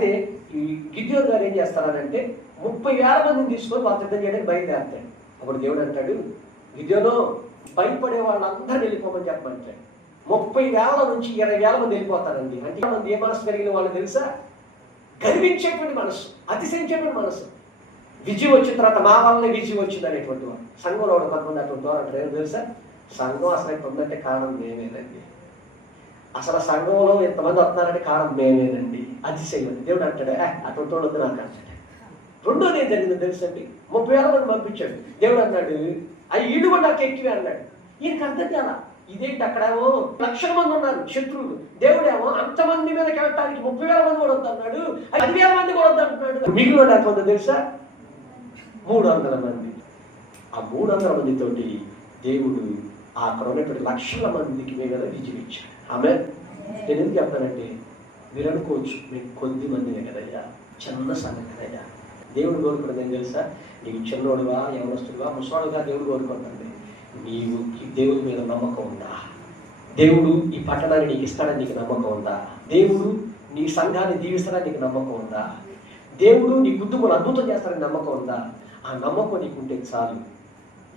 అయితే ఈ గిద్యోను గారు ఏం చేస్తారనంటే 30,000 మందిని తీసుకొని వాళ్ళు సిద్ధం చేయడానికి బయలుదేరుతాడు. అప్పుడు దేవుడు అంటాడు, గిద్యోను భయపడే వాళ్ళందరూ వెళ్ళిపోమని చెప్పమంటాడు. 30,000 నుంచి 20,000 మంది వెళ్ళిపోతారండి. అంటే మంది ఏ మనసు కలిగిన వాళ్ళు తెలుసా? గర్వించేటువంటి మనసు, అతిశయించేటువంటి మనసు. విజయం వచ్చిన తర్వాత మా వల్లనే విజయం వచ్చింది అనేటువంటి వాడు. సంఘంలో కొంతమంది అటువంటి వారు అంటారు. ఏమో తెలుసా? సంఘం అసలు ఎంత ఉందంటే కారణం మేమేనండి. అసలు సంఘంలో ఎంతమంది వస్తున్నారంటే కారణం మేమేనండి. అతిశయం. దేవుడు అంటాడు, అటువంటి వాడు వద్దు నాకు అంటాడు. రెండోది ఏం జరిగిందో తెలుసండి, 30,000 మంది పంపించాడు. దేవుడు అన్నాడు, అవి ఈడు నాకు ఎక్కువే అన్నాడు. ఈయనకి అర్థం కాల. ఇదేంటి, అక్కడేమో 1,00,000 మంది ఉన్నారు శత్రువులు, దేవుడేమో అంతమంది మీద వెళ్ళటానికి 30,000 మంది కూడా వద్దంటున్నాడు, 10,000 మంది కూడా వద్దంటున్నాడు. మిగిలిన లేకపోతే తెలుసా 300 మంది. ఆ 300 మందితోటి దేవుడు అక్కడ ఉన్నటువంటి 1,00,000 మందికి మీద విజయం ఇచ్చాడు. ఆమె నేను ఎందుకు చెప్తానంటే, మీరు అనుకోవచ్చు మేము కొద్ది మందినే కదయ్యా, చిన్న సంఘం కదయ్యా. దేవుడు కోరుకున్నది ఏం తెలుసా? నీకు చిన్నోడుగా, యవనస్తుడుగా, ముసలాడుగా దేవుడు కోరుకుంటుంది, నీవు దేవుడి మీద నమ్మకం ఉందా? దేవుడు ఈ పట్టణాన్ని నీకు ఇస్తాడని నీకు నమ్మకం ఉందా? దేవుడు నీ సంఘాన్ని దీవిస్తాడని నీకు నమ్మకం ఉందా? దేవుడు నీ కుటుంబాన్ని అద్భుతం చేస్తాడని నమ్మకం ఉందా? ఆ నమ్మకం నీకుంటే చాలు,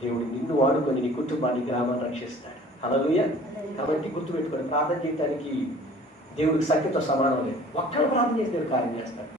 దేవుడు నిన్ను వాడుకొని నీ కుటుంబాన్ని, గ్రామాన్ని రక్షిస్తాడు. హల్లెలూయా. కాబట్టి గుర్తుపెట్టుకొని, ప్రార్థన చేయడానికి దేవుడికి శక్తితో సమానం లేదు. ఒక్కరు ప్రార్థన చేసి దేవుడు కార్యం చేస్తాడు.